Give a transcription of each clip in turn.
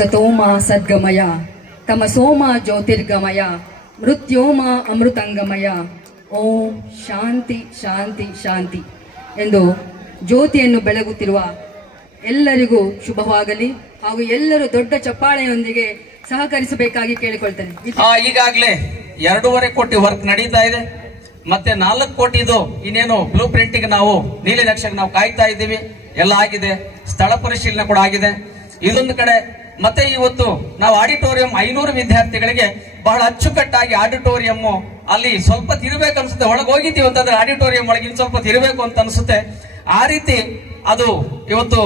ಅಸತೋಮ ಸದ್ಗಮಯ ತಮಸೋಮ ಜ್ಯೋತಿರ್ಗಮಯ ಮೃತ್ಯೋಮ ಅಮೃತಂಗಮಯ. ಓಂ ಶಾಂತಿ ಶಾಂತಿ ಶಾಂತಿ ಎಂದು ಜ್ಯೋತಿಯನ್ನು ಬೆಳಗುತ್ತಿರುವ ಎಲ್ಲರಿಗೂ ಶುಭವಾಗಲಿ ಹಾಗೂ ಎಲ್ಲರೂ ದೊಡ್ಡ ಚಪ್ಪಾಳೆಯೊಂದಿಗೆ ಸಹಕರಿಸಬೇಕಾಗಿ ಕೇಳಿಕೊಳ್ತೇನೆ. ಈಗಾಗಲೇ 2.5 ಕೋಟಿ ವರ್ಕ್ ನಡೀತಾ ಇದೆ. ಮತ್ತೆ 4 ಕೋಟಿದು ಇನ್ನೇನು ಬ್ಲೂ ಪ್ರಿಂಟಿಗೆ ನಾವು ನೀಲಿ ನಕ್ಷೆಗೆ ನಾವು ಕಾಯ್ತಾ ಇದ್ದೀವಿ. ಎಲ್ಲ ಆಗಿದೆ, ಸ್ಥಳ ಪರಿಶೀಲನೆ ಕೂಡ ಆಗಿದೆ. ಇದೊಂದು ಕಡೆ ಮತ್ತೆ ಇವತ್ತು ನಾವು ಆಡಿಟೋರಿಯಂ 500 ವಿದ್ಯಾರ್ಥಿಗಳಿಗೆ ಬಹಳ ಅಚ್ಚುಕಟ್ಟಾಗಿ ಆಡಿಟೋರಿಯಂ ಅಲ್ಲಿ ಸ್ವಲ್ಪ ತಿರ್ಬೇಕು ಅನ್ಸುತ್ತೆ. ಒಳಗೆ ಹೋಗಿದ್ದೀವಿ ಅಂತಂದ್ರೆ ಆಡಿಟೋರಿಯಂ ಒಳಗೆ ಇನ್ ಸ್ವಲ್ಪ ತಿರ್ಬೇಕು ಅಂತ ಅನ್ಸುತ್ತೆ. ಆ ರೀತಿ ಅದು ಇವತ್ತು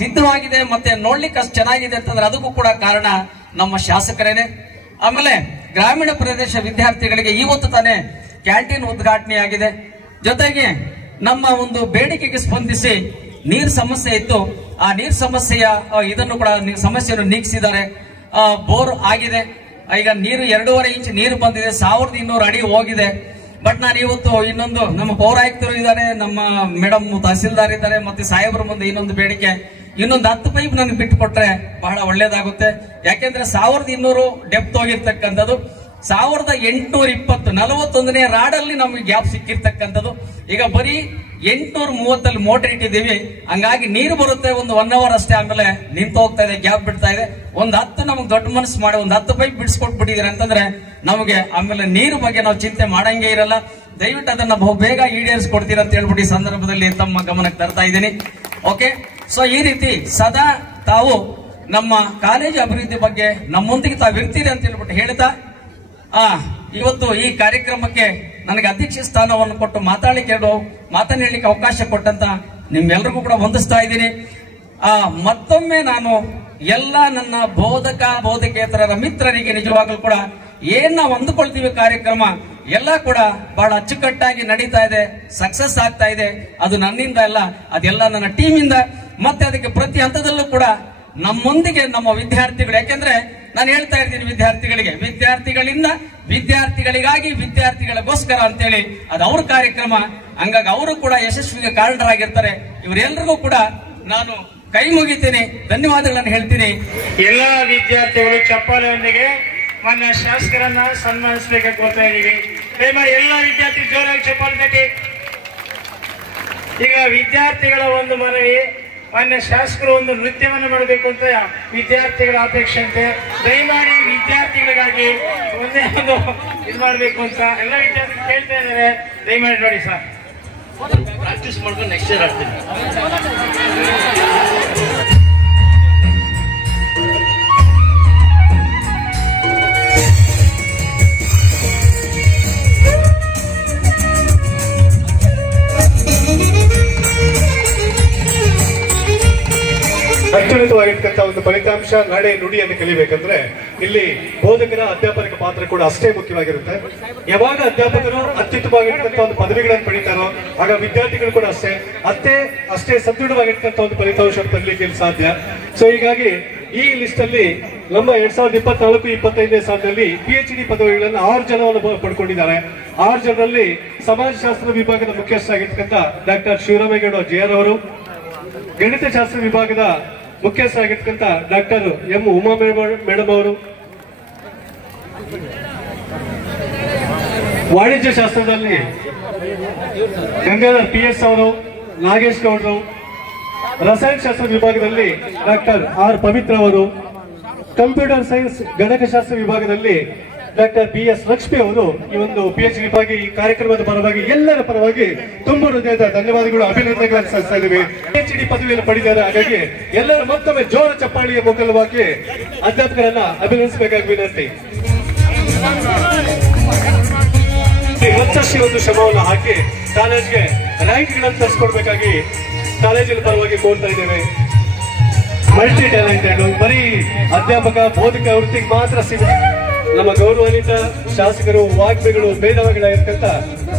ಸಿದ್ಧವಾಗಿದೆ. ಮತ್ತೆ ನೋಡ್ಲಿಕ್ಕೆ ಅಷ್ಟು ಚೆನ್ನಾಗಿದೆ ಅಂತಂದ್ರೆ ಅದಕ್ಕೂ ಕೂಡ ಕಾರಣ ನಮ್ಮ ಶಾಸಕರೇನೆ. ಆಮೇಲೆ ಗ್ರಾಮೀಣ ಪ್ರದೇಶ ವಿದ್ಯಾರ್ಥಿಗಳಿಗೆ ಇವತ್ತು ತಾನೇ ಕ್ಯಾಂಟೀನ್ ಉದ್ಘಾಟನೆ ಆಗಿದೆ. ಜೊತೆಗೆ ನಮ್ಮ ಒಂದು ಬೇಡಿಕೆಗೆ ಸ್ಪಂದಿಸಿ ನೀರ್ ಸಮಸ್ಯೆ ಇತ್ತು, ಆ ನೀರ್ ಸಮಸ್ಯೆಯ ಇದನ್ನು ಕೂಡ ಸಮಸ್ಯೆಯನ್ನು ನೀಗಿಸಿದ್ದಾರೆ. ಬೋರ್ ಆಗಿದೆ. ಈಗ ನೀರು 2.5 ಇಂಚ್ ನೀರು ಬಂದಿದೆ. 1200 ಅಡಿ ಹೋಗಿದೆ. ಬಟ್ ನಾನು ಇವತ್ತು ಇನ್ನೊಂದು ನಮ್ಮ ಪೌರಾಯುಕ್ತರು ಇದ್ದಾರೆ, ನಮ್ಮ ಮೇಡಮ್ ತಹಸೀಲ್ದಾರ್ ಇದ್ದಾರೆ, ಮತ್ತೆ ಸಾಹೇಬ್ರ ಮುಂದೆ ಇನ್ನೊಂದು ಬೇಡಿಕೆ, ಇನ್ನೊಂದು 10 ಪೈಪ್ ನನಗೆ ಬಿಟ್ಟು ಕೊಟ್ರೆ ಬಹಳ ಒಳ್ಳೇದಾಗುತ್ತೆ. ಯಾಕೆಂದ್ರೆ 1200 ಡೆಪ್ತ್ ಹೋಗಿರ್ತಕ್ಕಂಥದ್ದು, 1820 41ನೇ ರಾಡಲ್ಲಿ ನಮಗೆ ಗ್ಯಾಪ್ ಸಿಕ್ಕಿರ್ತಕ್ಕಂಥದ್ದು. ಈಗ ಬರೀ 830 ಮೋಟರ್ ಇಟ್ಟಿದ್ದೀವಿ. ಹಂಗಾಗಿ ನೀರು ಬರುತ್ತೆ ಒಂದು 1 ಅವರ್ ಅಷ್ಟೇ, ಆಮೇಲೆ ನಿಂತು ಹೋಗ್ತಾ ಇದೆ, ಗ್ಯಾಪ್ ಬಿಡ್ತಾ ಇದೆ. ಒಂದು 10 ನಮ್ಗೆ ದೊಡ್ಡ ಮನಸ್ಸು ಮಾಡಿ ಒಂದು 10 ಪೈಪ್ ಬಿಡಿಸ್ಕೊಟ್ಬಿಟ್ಟಿದ್ದೀರಿ ಅಂತಂದ್ರೆ ನಮಗೆ ಆಮೇಲೆ ನೀರು ಬಗ್ಗೆ ನಾವು ಚಿಂತೆ ಮಾಡಂಗೆ ಇರಲ್ಲ. ದಯವಿಟ್ಟು ಅದನ್ನ ಬಹು ಬೇಗ ಈಡೇರಿಸ್ಕೊಡ್ತೀರ ಅಂತ ಹೇಳ್ಬಿಟ್ಟು ಈ ಸಂದರ್ಭದಲ್ಲಿ ತಮ್ಮ ಗಮನಕ್ಕೆ ತರ್ತಾ ಇದ್ದೀನಿ. ಓಕೆ, ಸೊ ಈ ರೀತಿ ಸದಾ ತಾವು ನಮ್ಮ ಕಾಲೇಜು ಅಭಿವೃದ್ಧಿ ಬಗ್ಗೆ ನಮ್ಮೊಂದಿಗೆ ತಾವು ಇರ್ತೀರಿ ಅಂತ ಹೇಳ್ಬಿಟ್ಟು ಹೇಳ್ತಾ ಇವತ್ತು ಈ ಕಾರ್ಯಕ್ರಮಕ್ಕೆ ನನಗೆ ಅಧ್ಯಕ್ಷ ಸ್ಥಾನವನ್ನು ಕೊಟ್ಟು ಮಾತನಾಡಲಿಕ್ಕೆ ಅವಕಾಶ ಕೊಟ್ಟಂತ ನಿಮ್ಮೆಲ್ಲರಿಗೂ ಕೂಡ ವಂದಿಸ್ತಾ ಇದ್ದೀನಿ. ಮತ್ತೊಮ್ಮೆ ನಾನು ಎಲ್ಲ ನನ್ನ ಬೋಧಕೇತರರ ಮಿತ್ರರಿಗೆ ನಿಜವಾಗ್ಲೂ ಕೂಡ ಏನ್ ನಾವು ಅಂದುಕೊಳ್ತೀವಿ ಕಾರ್ಯಕ್ರಮ ಎಲ್ಲ ಕೂಡ ಬಹಳ ಅಚ್ಚುಕಟ್ಟಾಗಿ ನಡೀತಾ ಇದೆ, ಸಕ್ಸಸ್ ಆಗ್ತಾ ಇದೆ. ಅದು ನನ್ನಿಂದ ಅಲ್ಲ, ಅದೆಲ್ಲ ನನ್ನ ಟೀಮ್ ಇಂದ. ಮತ್ತೆ ಅದಕ್ಕೆ ಪ್ರತಿ ಹಂತದಲ್ಲೂ ಕೂಡ ನಮ್ಮೊಂದಿಗೆ ನಮ್ಮ ವಿದ್ಯಾರ್ಥಿಗಳು, ಯಾಕೆಂದ್ರೆ ನಾನು ಹೇಳ್ತಾ ಇರ್ತೀನಿ ವಿದ್ಯಾರ್ಥಿಗಳಿಂದ ವಿದ್ಯಾರ್ಥಿಗಳಿಗಾಗಿ ವಿದ್ಯಾರ್ಥಿಗಳಿಗೋಸ್ಕರ ಅಂತೇಳಿ ಅದು ಅವ್ರ ಕಾರ್ಯಕ್ರಮ. ಹಂಗಾಗಿ ಅವರು ಕೂಡ ಯಶಸ್ವಿಗೆ ಕಾರಣರಾಗಿರ್ತಾರೆ. ಇವರೆಲ್ಲರಿಗೂ ಕೂಡ ನಾನು ಕೈ ಮುಗಿತೀನಿ, ಧನ್ಯವಾದಗಳನ್ನು ಹೇಳ್ತೀನಿ. ಎಲ್ಲ ವಿದ್ಯಾರ್ಥಿಗಳು ಚಪ್ಪಾಳೆಯೊಂದಿಗೆ ಮಾನ್ಯ ಶಾಸಕರನ್ನ ಸನ್ಮಾನಿಸಬೇಕಂತ ಕೋರ್ತಾ ಇದ್ದೀವಿ. ದಯಮಾಡಿ ಎಲ್ಲ ವಿದ್ಯಾರ್ಥಿ ಜೋರಾಗಿ ಚಪ್ಪಾಳೆ ತಟ್ಟಿ. ಈಗ ವಿದ್ಯಾರ್ಥಿಗಳ ಒಂದು ಮನವಿ, ಮಾನ್ಯ ಶಾಸಕರು ಒಂದು ನೃತ್ಯವನ್ನು ಮಾಡಬೇಕು ಅಂತ ವಿದ್ಯಾರ್ಥಿಗಳ ಅಪೇಕ್ಷೆ ಅಂತೆ. ದಯಮಾಡಿ ವಿದ್ಯಾರ್ಥಿಗಳಿಗಾಗಿ ಒಂದೇ ಒಂದು ಇದು ಮಾಡಬೇಕು ಅಂತ ಎಲ್ಲ ವಿದ್ಯಾರ್ಥಿಗಳು ಕೇಳ್ತಾ ಇದ್ದಾರೆ. ದಯಮಾಡಿ ನೋಡಿ ಸರ್, ಪ್ರಾಕ್ಟೀಸ್ ಮಾಡ್ಕೊಂಡು ನೆಕ್ಸ್ಟ್ ಇಯರ್ ಆಡ್ತೀನಿ. ಅತ್ಯುನ್ನತವಾಗಿರ್ತಕ್ಕಂಥ ಒಂದು ಫಲಿತಾಂಶ, ನಡೆ ನುಡಿಯನ್ನು ಕಲಿಬೇಕಂದ್ರೆ ಇಲ್ಲಿ ಬೋಧಕರ ಅಧ್ಯಾಪಕರ ಪಾತ್ರ ಕೂಡ ಅಷ್ಟೇ ಮುಖ್ಯವಾಗಿರುತ್ತೆ. ಯಾವಾಗ ಅಧ್ಯಾಪಕರು ಅತ್ಯುತ್ತಮವಾಗಿರ್ತಕ್ಕಂಥ ಒಂದು ಪದವಿಗಳನ್ನು ಪಡಿತಾರೋ ಆಗ ವಿದ್ಯಾರ್ಥಿಗಳು ಕೂಡ ಅಷ್ಟೇ ಸದೃಢವಾಗಿರ್ತಕ್ಕಂಥ ಒಂದು ಫಲಿತಾಂಶ ತರಲಿಕ್ಕೆ ಸಾಧ್ಯ. ಸೊ ಹೀಗಾಗಿ ಈ ಲಿಸ್ಟ್ ಅಲ್ಲಿ ನಮ್ಮ 2024-25ನೇ ಸಾಲಿನಲ್ಲಿ PhD ಪದವಿಗಳನ್ನು 6 ಜನವನ್ನು ಪಡ್ಕೊಂಡಿದ್ದಾರೆ. 6 ಜನರಲ್ಲಿ ಸಮಾಜಶಾಸ್ತ್ರ ವಿಭಾಗದ ಮುಖ್ಯಸ್ಥರಾಗಿರ್ತಕ್ಕಂಥ ಡಾಕ್ಟರ್ ಶಿವರಾಮೇಗೌಡ JR ಅವರು, ಗಣಿತಶಾಸ್ತ್ರ ವಿಭಾಗದ ಮುಖ್ಯಸ್ಥರಾಗಿರ್ತಕ್ಕಂಥ ಡಾಕ್ಟರ್ ಎಂ ಉಮಾ ಮೇಡಮ್ ಅವರು, ವಾಣಿಜ್ಯ ಶಾಸ್ತ್ರದಲ್ಲಿ ಗಂಗಾಧರ್ PS ಅವರು, ನಾಗೇಶ್ ಗೌಡರು, ರಸಾಯನಶಾಸ್ತ್ರ ವಿಭಾಗದಲ್ಲಿ ಡಾಕ್ಟರ್ R ಪವಿತ್ರ ಅವರು, ಕಂಪ್ಯೂಟರ್ ಸೈನ್ಸ್ ಗಣಕಶಾಸ್ತ್ರ ವಿಭಾಗದಲ್ಲಿ ಡಾಕ್ಟರ್ BS ಲಕ್ಷ್ಮಿ ಅವರು ಈ ಒಂದು PhD ವಿಭಾಗ ಈ ಕಾರ್ಯಕ್ರಮದ ಪರವಾಗಿ ಎಲ್ಲರ ಪರವಾಗಿ ತುಂಬ ಹೃದಯದ ಧನ್ಯವಾದಗಳು, ಅಭಿನಂದನೆಗಳನ್ನು ಸಲ್ಲಿಸ್ತಾ ಇದ್ದೀವಿ. PhD ಪದವಿಯನ್ನು ಪಡೆದಿದ್ದಾರೆ. ಹಾಗಾಗಿ ಎಲ್ಲರೂ ಮತ್ತೊಮ್ಮೆ ಜೋರ ಚಪ್ಪಾಳಿಯ ಮುಖಲವಾಗಿ ಅಧ್ಯಾಪಕರನ್ನ ಅಭಿನಂದಿಸಬೇಕಾಗಿ ವಿನಂತಿ. ಮತ್ತಷ್ಟು ಒಂದು ಶ್ರಮವನ್ನು ಹಾಕಿ ಕಾಲೇಜ್ಗೆ ರ್ಯಾಂಕ್ಗಳನ್ನು ತರಿಸ್ಕೊಡ್ಬೇಕಾಗಿ ಕಾಲೇಜಿನ ಪರವಾಗಿ ಕೋರ್ತಾ ಇದ್ದೇವೆ. ಮಲ್ಟಿ ಟ್ಯಾಲೆಂಟೆಡ್, ಬರೀ ಅಧ್ಯಾಪಕ ಬೋಧಕ ವೃತ್ತಿಗೆ ಮಾತ್ರ ನಮ್ಮ ಗೌರವಾನ್ವಿತ ಶಾಸಕರು, ವಾಗ್ಮಿಗಳು, ಮೇಧಾವಿಗಳಾಗಿರ್ತಕ್ಕಂಥ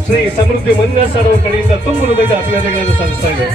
ಶ್ರೀ ಸಮೃದ್ಧಿ ಮಂಜುನಾಥ್ ಸರ್ ಅವರ ಕಡೆಯಿಂದ ತುಂಬ ಹೃದಯದ ಅಭಿನಂದನೆಗಳನ್ನು ಸಲ್ಲಿಸ್ತಾ ಇದ್ದೇವೆ.